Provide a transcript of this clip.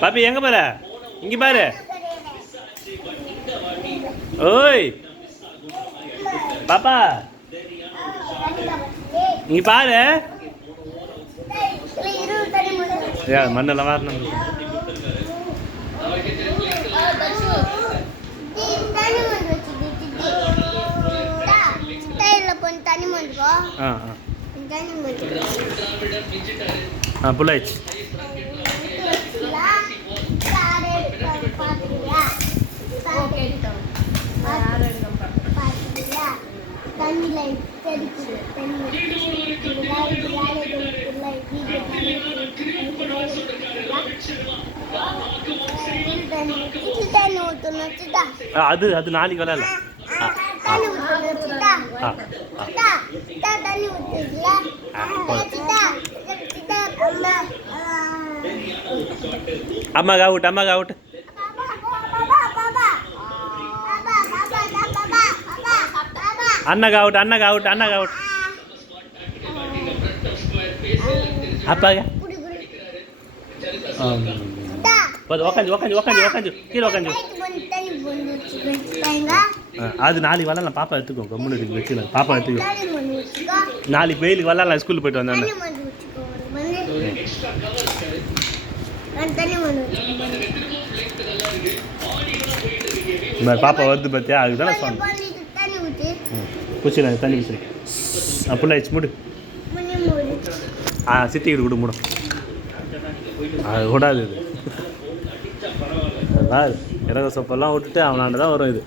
பாப்பி எங்கே பாரு, இங்கே பாரு. ஓய் பாப்பா, இங்கே பாரு. மண்ணெல்லாம் வரணும். புள்ளாயிடுச்சு. அது அது நாளைக்கு விளையாடல. அம்மாக்கு அவுட், அம்மாக்கு அவுட். அண்ணாக்கு அவுட், அண்ணாக்கு அவுட், அண்ணாக்கு அவுட். அப்பாங்க உக்காந்து உக்காந்து உக்காந்து உக்காந்து கீழே உக்காந்து. அது நாளைக்கு வரலாம். பாப்பா எடுத்துக்கோ, கம்முன்னு வச்சுல. பாப்பா எடுத்துக்கோ, நாளைக்கு வெயிலுக்கு வரலாம். ஸ்கூலுக்கு போயிட்டு வந்தானே. பாப்பா வருது பார்த்தியா, அதுக்கு தானே சொன்னேன். குச்சில தண்ணி குச்சி அப்படிலாம் மூடு. சித்திக்கிட்டு கூட மூடும். அது கூடாது. இது இறக சொப்பெல்லாம் விட்டுட்டு அவனாண்ட தான் வரும் இது.